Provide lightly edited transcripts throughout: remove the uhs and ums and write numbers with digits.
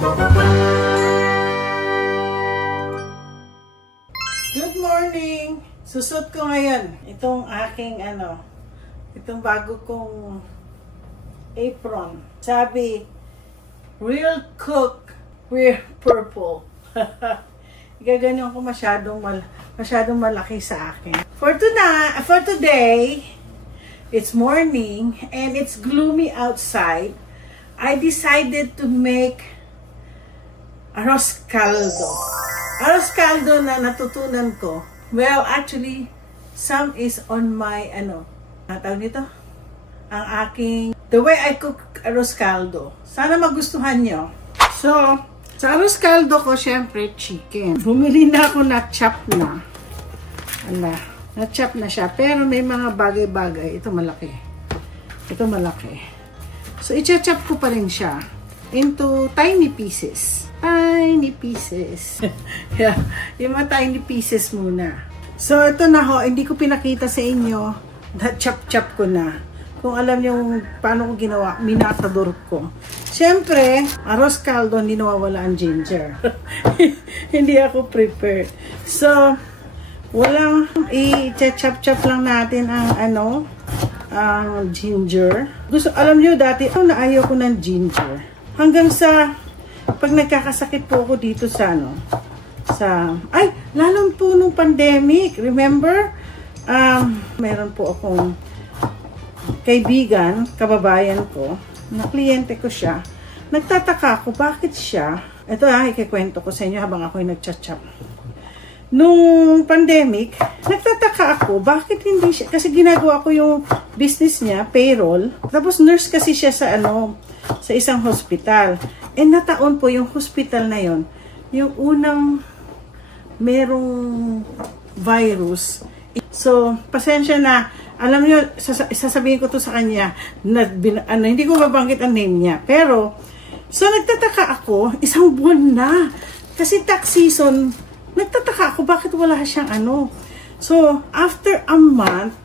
Good morning! Susot ko ngayon itong aking itong bago kong apron. Sabi, real cook, wear purple. Igaganyan ko masyadong malaki sa akin. For today, it's morning and it's gloomy outside. I decided to make arroz caldo. Arroz caldo na natutunan ko. Well, actually, some is on my, tawag nito? Ang aking, the way I cook arroz caldo. Sana magustuhan nyo. So, sa arroz caldo ko, syempre, chicken. Bumili na ako na chop na. Na-chop na siya. Pero may mga bagay-bagay. Ito malaki. Ito malaki. So, i-chop ko pa rin siya into tiny pieces. Tiny pieces. Yeah, yung mga tiny pieces muna. So, ito na ho. Hindi ko pinakita sa inyo. Na-chop ko na. Kung alam niyo paano ko ginawa, minatador ko. Siyempre, arroz caldo, hindi nawawala ang ginger. Hindi ako prepared. So, i-chop lang natin ang ang ginger. Alam niyo dati, ayaw ko ng ginger. Hanggang sa, pag nagkakasakit po ako dito lalong po nung pandemic, remember? Meron po akong kaibigan, kababayan ko, na kliyente ko siya. Nagtataka ako, bakit siya? Ito ikikwento ko sa inyo habang ako'y nagchat-chop. Nung pandemic, nagtataka ako, bakit hindi siya, kasi ginagawa ko yung business niya, payroll, tapos nurse kasi siya sa isang hospital. Nataon po yung hospital na yon, yung unang merong virus. So, pasensya na, alam niyo, sasabihin ko to sa kanya, hindi ko mabanggit ang name niya, pero, so nagtataka ako, isang buwan na, kasi tax season, nagtataka ako, bakit wala siyang So, after a month,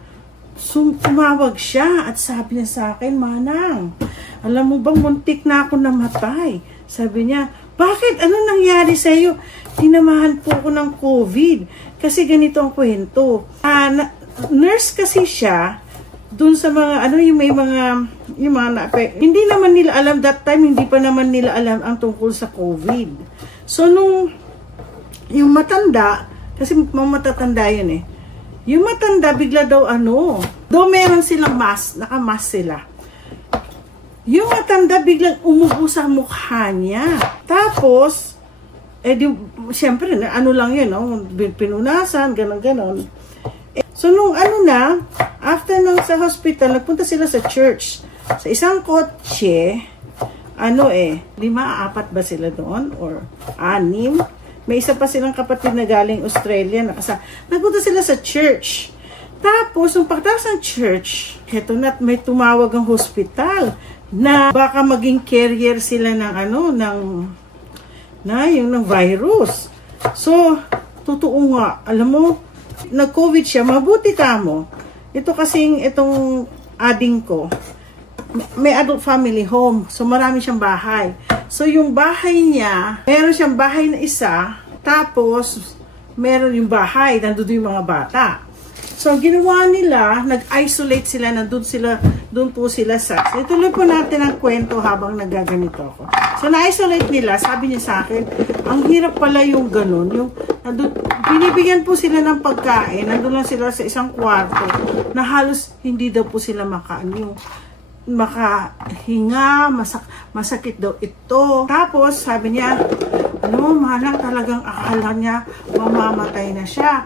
tumawag siya at sabi niya sa akin, Manang, alam mo bang muntik na ako namatay? Sabi niya, bakit? Ano nangyari sa'yo? Tinamahan po ako ng COVID. Kasi ganito ang kwento. Nurse kasi siya, dun sa mga, hindi naman nila alam, that time, hindi pa naman nila alam ang tungkol sa COVID. So, yung matanda, kasi matatanda yun yung matanda, bigla daw though meron silang mask, naka-mask sila. Yung matanda, biglang umubo sa mukha niya. Tapos, siyempre, lang yun, pinunasan, ganon. So, nung after sa hospital, nagpunta sila sa church. Sa isang kotse, 5-4 ba sila doon? Or 6? May isa pa silang kapatid na galing Australia. Nagpunta sila sa church. Tapos, nung pagtaas ng church, heto na, may tumawag ang hospital na baka maging carrier sila ng virus. So, totoo nga. Alam mo, nag-COVID siya, mabuti ka mo. Itong ading ko, may adult family home. So, marami siyang bahay. So, yung bahay niya, meron siyang bahay na isa, tapos, meron yung bahay, nandun yung mga bata. So, ginawa nila, nag-isolate sila, doon po sila sa... Ituloy po natin ang kwento habang nagaganito ako. So, na-isolate nila, sabi niya sa akin, ang hirap pala yung ganun, binibigyan po sila ng pagkain, nandun lang sila sa isang kwarto, na halos hindi daw po sila makahinga, masakit daw ito. Tapos, sabi niya, Manang, talagang akala niya mamamatay na siya.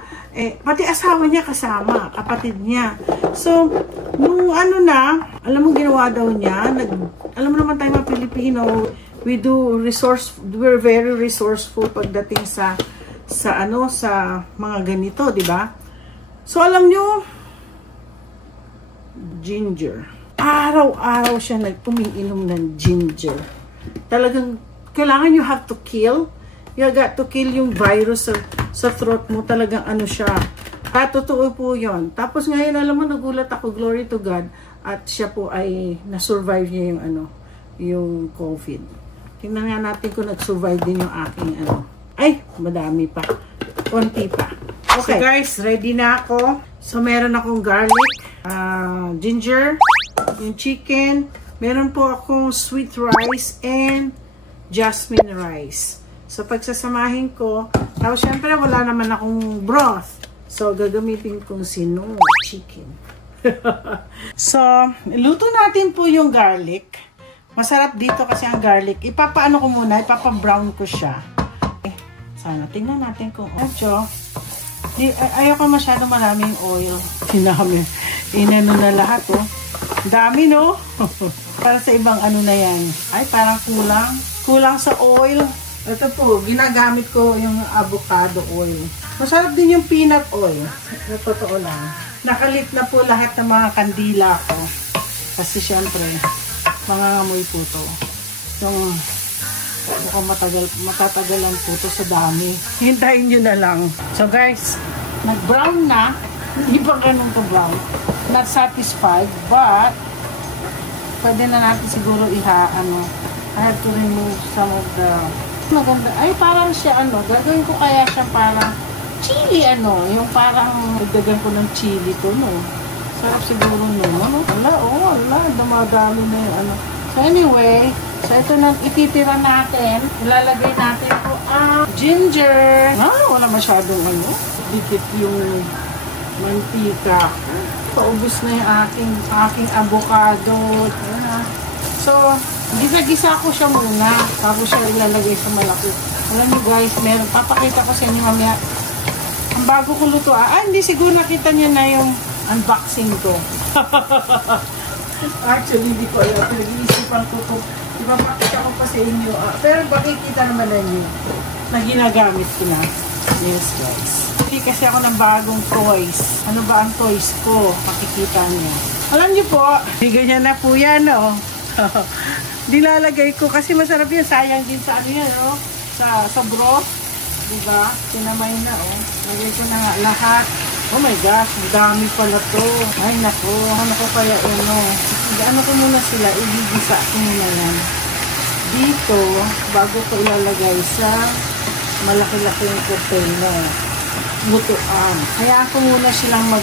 Pati asawa niya kasama, kapatid niya. So, nung alam mo ginawa daw niya, alam mo naman tayo mga Pilipino, we're very resourceful pagdating sa mga ganito, di ba? So, alam nyo, ginger. Araw-araw siya umiinom ng ginger. Talagang, kailangan you have to kill. You got to kill yung virus sa throat mo. Talagang siya. Totoo po yun. Tapos ngayon, alam mo, nagulat ako, glory to God. At siya po ay, na-survive niya yung COVID. Tingnan nga natin kung nag-survive din yung aking ano. Ay, madami pa. Konti pa. Okay. So guys, ready na ako. So meron akong garlic, ginger, yung chicken. Meron po akong sweet rice and jasmine rice. So pagsasamahin ko, tapos syempre wala naman akong broth. So gagamitin kong chicken. So, luto natin po yung garlic. Masarap dito kasi ang garlic. Ipapaano ko muna, ipapa-brown ko siya. Sana, tingnan natin kung medyo. Ayoko masyado maraming oil. Inano na lahat, oh. Dami, no? Para sa ibang ano na yan. Ay, parang kulang. Kulang sa oil. Ito po, ginagamit ko yung avocado oil. Masarap din yung peanut oil. Sa totoo lang. Nakalit na po lahat ng mga kandila ko. Kasi syempre, mangangamoy po to. Yung mukhang matatagalan po to sa dami. Hintayin nyo na lang. So guys, nag-brown na. Hindi pa ganun to brown. Not satisfied, but pwede na natin siguro I have to remove some of the maganda. Ay, parang siya gagawin ko kaya siya parang chili yung parang dagdagan ko ng chili to, no? Sarap siguro no? Wala, damadami na yung So anyway, so ito na ititira natin. Ilalagay natin po ang ginger. Wala masyadong dikit yung mantika. Paubos na yung aking avocado. So, gisa-gisa ko siya muna. Tapos siya ilalagay sa malaki. Alam niyo guys, papakita ko sa inyo mamaya. Ang bago ko luto, hindi siguro nakita niyo na yung unboxing ko. Actually, hindi ko alam. Pinag-iisipan ko ito. Ipapakita ko pa sa inyo. Pero makikita naman na niyo na ginagamit ko na. Yes, guys. Hindi kasi ako ng bagong toys. Ano ba ang toys ko? Makikita niyo. Alam niyo po, ganyan na po yan, no? Nilalagay ko kasi masarap yan. Sayang din sa sa broth. Diba? Sinamay na, lagay ko na nga lahat. Oh my gosh, dami pala to. Ay, nako. Ano ko kaya, ano ko muna sila, igigisa ko muna yan. Dito, bago ko ilalagay sa malaki-laking container. Lutuan. Kaya ako muna silang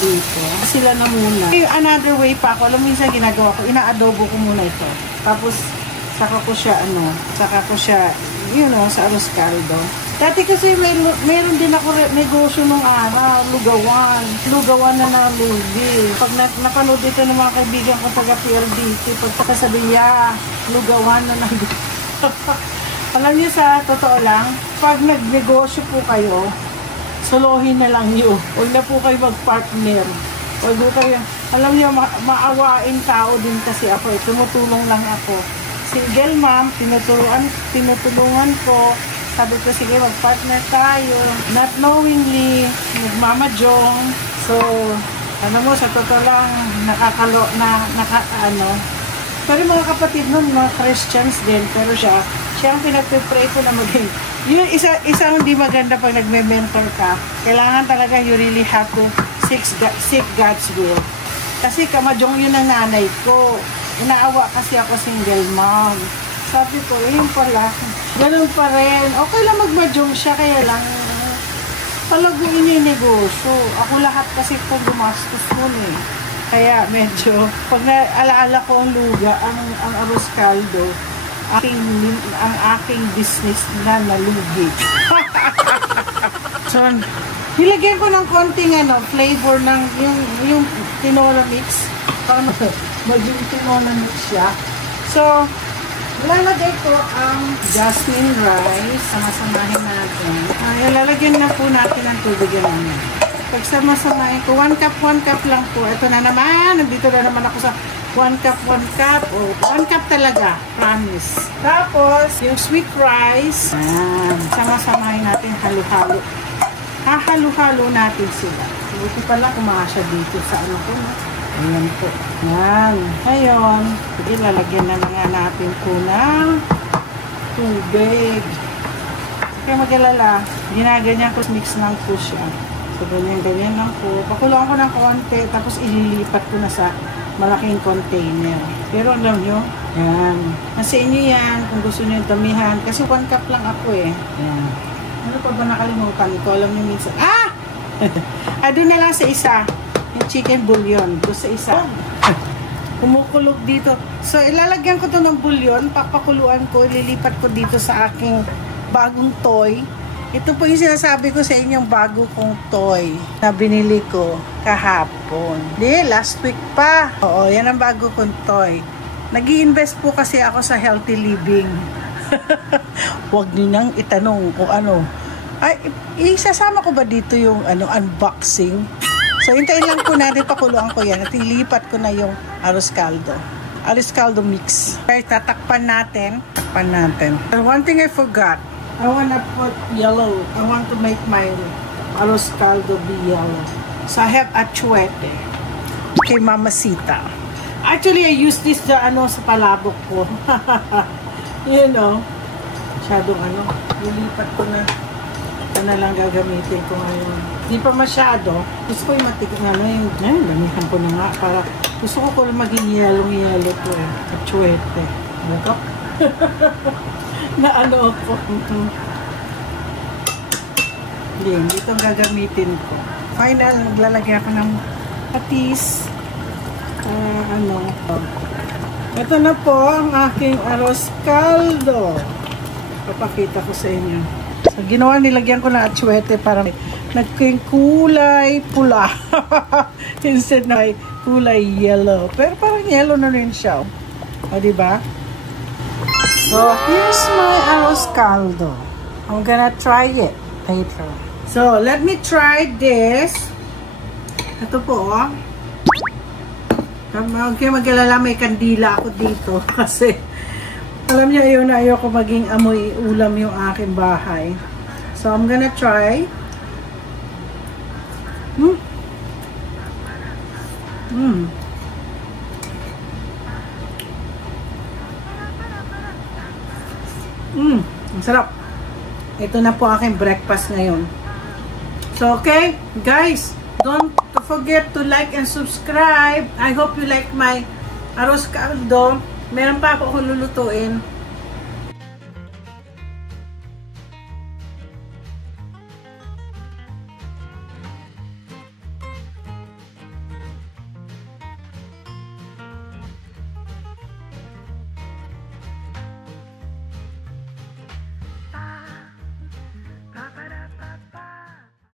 dito. Sila na muna. Another way pa ako. Alam mo minsan ginagawa ko, ina-adobo ko muna ito. Tapos, saka ko siya, sa arroz caldo. Dati kasi meron din ako negosyo nung araw, lugawan na nalugi. Pag napanood dito ng mga kaibigan ko taga PLDT, pagkakasabi niya, lugawan na nalugi. Alam niyo sa totoo lang, pag nagnegosyo po kayo, solohin na lang yun. Huwag na po kayo mag-partner. Huwag po kayo, alam niyo, maawain tao din kasi ako. Tumutulong lang ako. Single mom, tinutulungan ko. Sabi ko, sige, mag-partner tayo. Not knowingly, nagmamajong. So, mo, sa totoo lang, Pero mga kapatid nun, mga Christians din. Pero siya ang pinagpipray ko na maging. Yun, isang hindi maganda pag nagme-mentor ka. Kailangan talaga you really have to seek God's will. Kasi kamajong yun ang nanay ko. Inaawa kasi ako single mom. Sabi ko, yun pala. Ganun pa rin. Okay lang magmajong siya, kaya lang talagang ininegosyo. Ako lahat kasi kung gumastos ko Kaya medyo, pag naalaala ko ang luga, ang arroz caldo, ang aking business na nalugi. So, nilagyan ko ng konting flavor ng yung tinola mix. Paano maging tinola mix siya. So, lalagay ko ang jasmine rice. Samasamahin natin. Lalagyan na po natin ang tubig namin. Pag samasamahin ko, 1 cup lang po. Ito na naman. Nandito na naman ako sa 1 cup. 1 cup talaga. Promise. Tapos, yung sweet rice. Samasamahin natin. Halo-halo. Hahalo-halo natin sila. Buti pala kumakasya dito sa ko. Ayan po. Yan. Ngayon, sige, lalagyan na nga natin po ng tubig. Kaya mag-alala, ginaganyan ko, mix lang po siya. So, ganyan lang po. Pakuloan ko ng konti, tapos ililipat ko na sa malaking container. Pero alam nyo, Yan. Nasa inyo yan kung gusto niyo damihan. Kasi 1 cup lang ako eh. Yan. Ano pa ba nakalimutan ko? Alam niyo minsan. Ah! Doon na lang sa isa. Yung chicken bouillon. Doon sa isa. Kumukulog dito. So, ilalagyan ko to ng bouillon. Papakuluan ko. Ililipat ko dito sa aking bagong toy. Ito po yung sinasabi ko sa inyong bago kong toy na binili ko kahapon. Di, last week pa. Oo, yan ang bago kong toy. Nag-i-invest po kasi ako sa healthy living. Huwag niyo nang itanong kung ano. Ay, isasama ko ba dito yung unboxing? So, hintayin lang po natin, pakuluan ko yan. At ilipat ko na yung arroz caldo. Arroz caldo mix. Okay, tatakpan natin. Takpan natin. And one thing I forgot. I wanna put yellow. I want to make my arroz caldo be yellow. So, I have achuete. Kay Mamacita. Actually, I use this sa palabok ko. You know. Masyadong nilipat ko na. Ito na lang gagamitin ko ngayon. Di pa masyado. Gusto ko yung damihan ko na nga. Para, gusto ko maging yellow to eh. Achuete. Bukap. Na ako. Dito gagamitin ko. Final, maglalagay ako ng patis. Ito na po ang aking arroz caldo. Papakita ko sa inyo. So, ginawa, nilagyan ko ng achuete para nagking kulay pula. Instead na kulay yellow. Pero parang yellow na rin siya. O, diba? So, here's my arroz caldo. I'm gonna try it later. So, let me try this. Ito po, Huwag kayo mag-alala, may kandila ako dito. Kasi, alam niyo, ayaw ko maging amoy ulam yung aking bahay. So, I'm gonna try. Ang sarap. Ito na po aking breakfast ngayon. So, okay, guys, don't forget to like and subscribe. I hope you like my arroz caldo. Meron pa ako lulutuin.